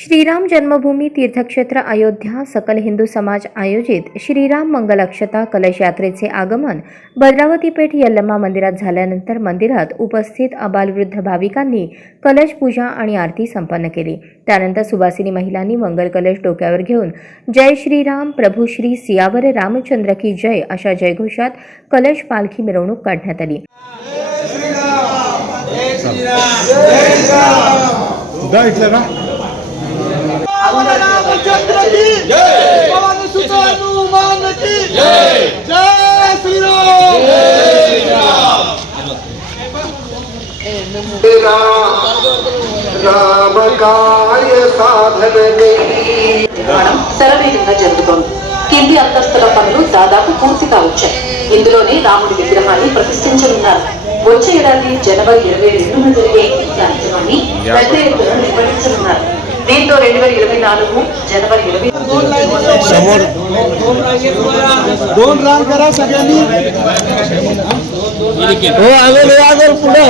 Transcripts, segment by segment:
श्रीराम जन्मभूमी तीर्थक्षेत्र अयोध्या सकल हिंदू समाज आयोजित श्रीराम मंगल अक्षता कलश यात्रेचे आगमन भद्रावती पेठ यल्लमा मंदिरात झाल्यानंतर मंदिरात उपस्थित अबालवृद्ध भाविकांनी कलश पूजा आणि आरती संपन्न केली। त्यानंतर सुवासिनी महिलांनी मंगल कलश डोक्यावर घेऊन जय श्रीराम प्रभू श्री सियावर रामचंद्र की जय अशा जयघोषात कलश पालखी मिरवणूक काढण्यात आली। रामचंद्र की जय, पवन सुत हनुमान की जय, जय श्री राम, जय श्री राम। राम कार्य సాధన శరవేగంగా జరుగుతోంది। కింది అంతస్తుల పనులు దాదాపు పూర్తిగా వచ్చాయి। ఇందులోనే రాముడి విగ్రహాన్ని ప్రతిష్ఠించనున్నారు। వచ్చే ఏడాది జనవరి 22న జరిగే కార్యక్రమాన్ని పెద్ద ఎత్తున నిర్వహించనున్నారు। దీంతో 2024 జనవరి 20 समोर दोन रांग करा सगळ्यांनी। हो आले आगर पुढे।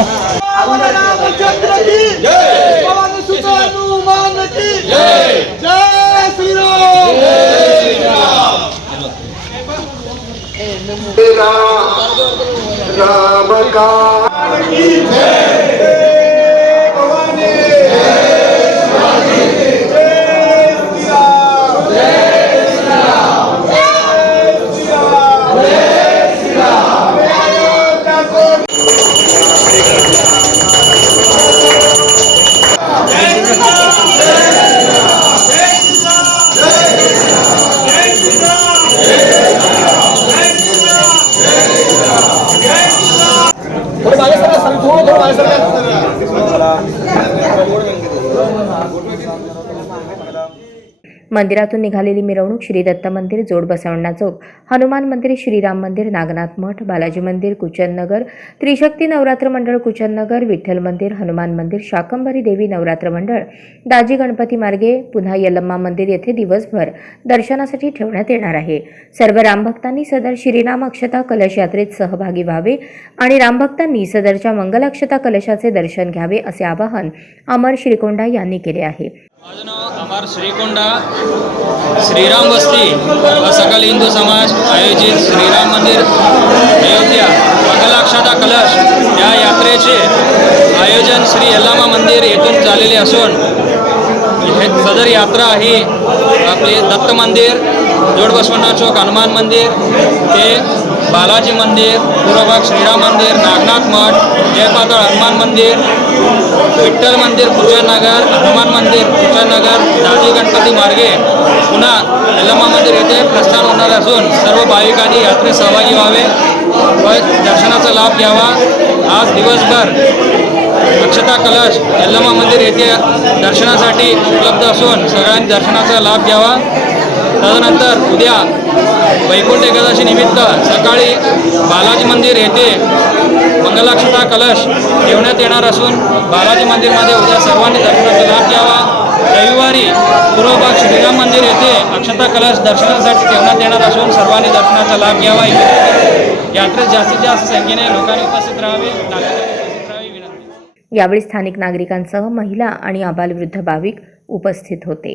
रामचंद्र की जय, पवन सुत हनुमान की जय, जय श्री राम, जय श्री राम। राम कार्य की जय। मंदिरातून निघालेली मिरवणूक श्री दत्त मंदिर, जोड बसवण्णा चौक, हनुमान मंदिर, श्रीराम मंदिर, नागनाथ मठ, बालाजी मंदिर, कुचन नगर, त्रिशक्ती नवरात्र मंडळ कुचन नगर, विठ्ठल मंदिर, हनुमान मंदिर, शाकंभरी देवी नवरात्र मंडळ, दाजी गणपती मार्गे पुन्हा यल्लमा मंदिर येथे दिवसभर दर्शनासाठी ठेवण्यात येणार आहे। सर्व रामभक्तांनी सदर श्रीराम अक्षता कलश यात्रेत सहभागी व्हावे आणि रामभक्तांनी सदरच्या मंगल अक्षता कलशाचे दर्शन घ्यावे असे आवाहन अमर श्रीकोंडा यांनी केले आहे। माझं नाव अमर श्रीकोंडा, श्रीराम वस्ती व सकल हिंदू समाज आयोजित श्रीराम मंदिर अयोध्या मंगलाक्षता कलश या यात्रेचे आयोजन श्री यल्लमा मंदिर येथून झालेले असून हे सदर यात्रा ही आपले दत्त मंदिर, जोड बसवण्णा चौक, हनुमान मंदिर ते बालाजी मंदिर, पूर्व भाग श्रीराम मंदिर, नागनाथ मठ, जयपातळ हनुमान मंदिर, विठ्ठल मंदिर कुचन नगर, हनुमान मंदिर कुचन नगर, दाजी गणपती मार्गे पुन्हा यल्लमा मंदिर येथे प्रस्थान होणार असून सर्व भाविकांनी यात्रेत सहभागी व्हावे व दर्शनाचा लाभ घ्यावा। आज दिवसभर अक्षता कलश यल्लमा मंदिर येथे दर्शनासाठी उपलब्ध असून सगळ्यांनी दर्शनाचा लाभ घ्यावा। तदनंतर उद्या वैकुंठ एकादशी निमित्त सकाळी बालाजी मंदिर येथे मंगलाक्षता कलश ठेवण्यात येणार असून बालाजी मंदिरमध्ये उद्या सर्वांनी दर्शनाचा लाभ घ्यावा। रविवारी पूर्व भाग श्रीराम मंदिर येथे अक्षता कलश दर्शनासाठी ठेवण्यात येणार असून सर्वांनी दर्शनाचा लाभ घ्यावा। यात्रेत जास्तीत जास्त संख्येने लोकांनी उपस्थित राहावे, उपस्थित राहावी विनंती। यावेळी स्थानिक नागरिकांसह महिला आणि अबालवृद्ध भाविक उपस्थित होते।